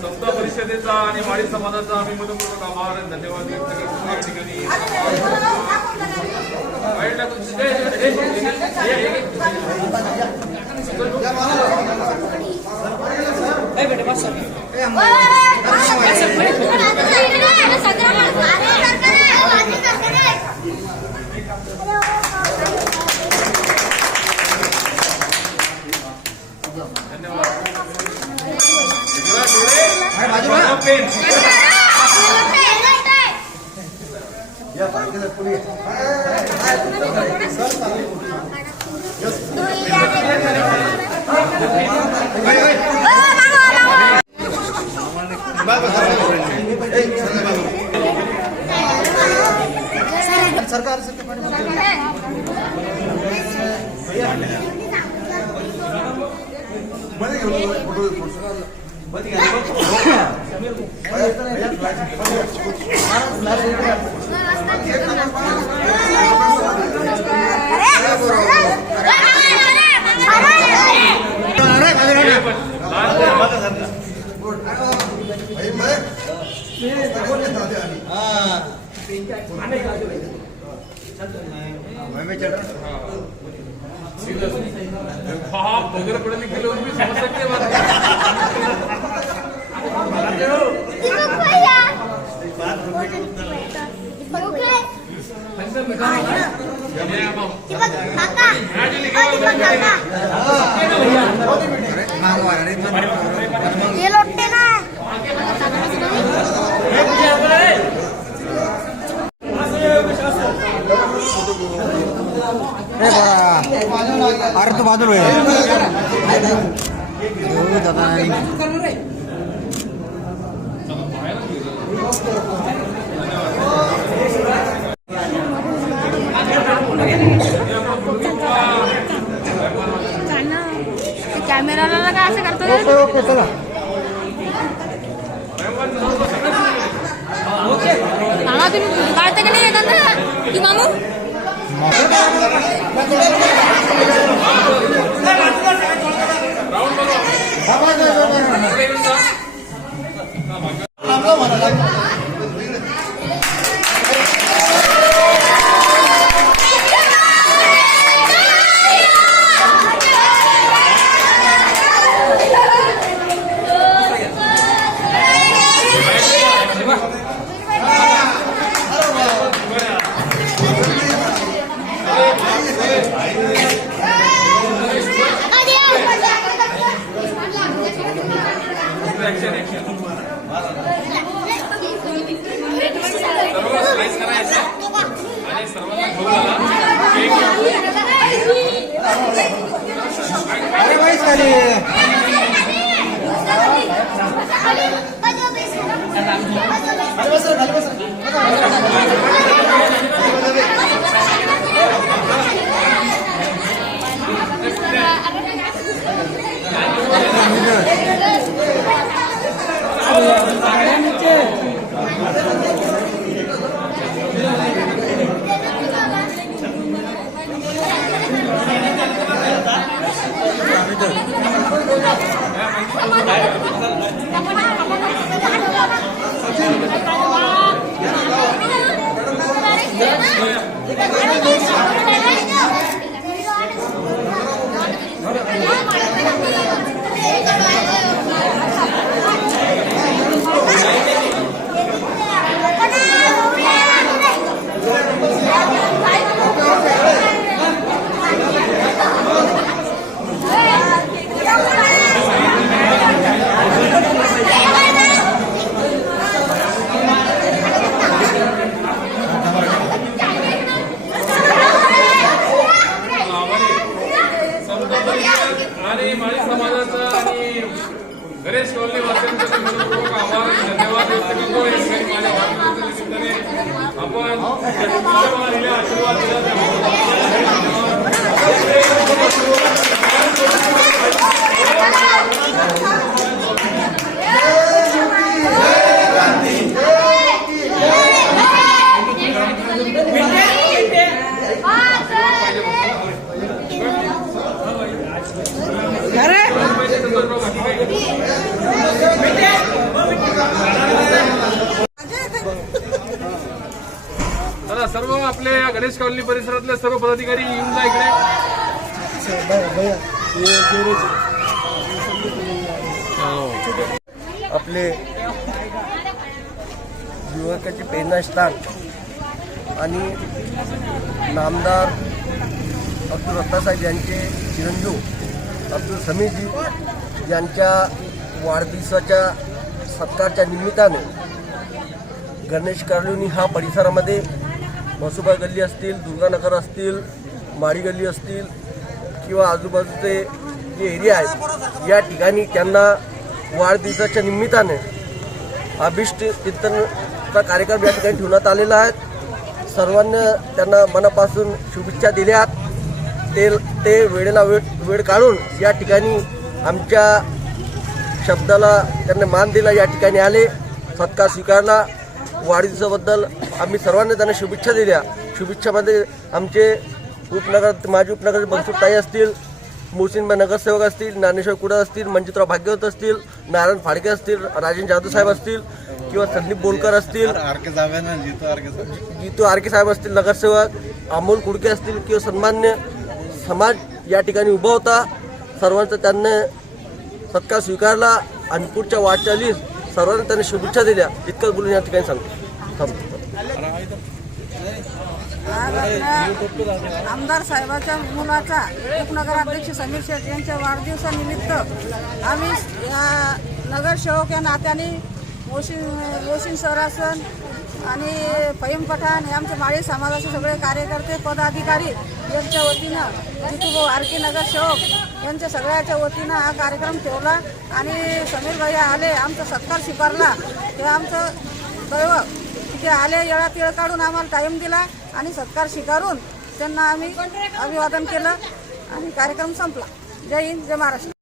संस्था परिषदेचा आणि माळी समाजाचा आम्ही मनपूर्वक आभार आणि धन्यवाद व्यक्त करतो। या ठिकाणी सरकार बगैर पढ़े लिखे लोग भी समझ सकते हैं ये लोटे ना अरे तो बाजू कॅमेरा लगा असं करतो। ओके चला मामा तुम्ही काढता का नाही येतात ना की मामू अरे भाई साली Thank you. आणि माळी समाजाचा आणि गणेश कॉलनी वासियांचा मी मनपूर्वक आभार आणि धन्यवाद व्यक्त करतो. या ठिकाणी माझ्या वाढदिवसाच्या निमित्ताने आपण दिले आशीर्वाद दिला चला सर्व आपले या गणेश कॉलनी परिसरातले सर्व पदाधिकारी येऊन जा इकडे. आपले युवकाचे प्रेरणास्थान आणि नामदार अब्दुल रत्तासाहेब यांचे चिरंजीव अब्दुल समीरजी यांच्या वाढदिवसाच्या सत्कारच्या निमित्ताने गणेश कॉलनी हा परिसरामध्ये मसुबा गल्ली असतील, दुर्गानगर असतील, माळी गल्ली असतील किंवा आजूबाजूचे जे एरिया आहेत या ठिकाणी त्यांना वाढदिवसाच्या निमित्ताने अभिष्ट कीर्तनचा कार्यक्रम या ठिकाणी ठेवण्यात आलेला आहे. सर्वांना त्यांना मनापासून शुभेच्छा दिल्यात. ते वेळेला वेळ काढून या ठिकाणी आमच्या शब्दाला त्यांना मान दिला, या ठिकाणी आले, सत्कार स्वीकारला. वाढदिवसाबद्दल आम्ही सर्वांना त्यांना शुभेच्छा दिल्या. शुभेच्छामध्ये आमचे माजी उपनगर बनसुरताई असतील, मोहसिन नगरसेवक असतील, ज्ञानेश्वर कुडा असतील, मंजितराव भाग्यवत असतील, नारायण फाडके असतील, राजेंद्र जाधव साहेब असतील किंवा संदीप बोलकर असतील, जितू आरके साहेब असतील नगरसेवक, अमोल कुडके असतील किंवा सन्मान्य समाज या ठिकाणी उभा होता. सर्वांचा त्यांनी सत्कार स्वीकारला आणि पुढच्या वाटचालीस सर्वांना त्यांनी शुभेच्छा दिल्या. इतकं बोलून या ठिकाणी सांगतो. आमदार साहेबाच्या मुलाचा उपनगराध्यक्ष समीर शेठ यांच्या वाढदिवसानिमित्त आम्ही नगरसेवक या नात्याने मोहसिन सरासन आणि फहीम पठाण हे आमचे माळी समाजाचे सगळे कार्यकर्ते पदाधिकारी यांच्या वतीनं जितू आरके नगरसेवक यांच्या सगळ्याच्या वतीनं हा कार्यक्रम ठेवला आणि समीर भैया आले, आमचा सत्कार स्वीकारला. ते आमचं दैव तिथे आले, येळात येळ काढून आम्हाला टाईम दिला आणि सत्कार स्वीकारून त्यांना आम्ही अभिवादन केलं आणि कार्यक्रम संपला. जय हिंद, जय महाराष्ट्र.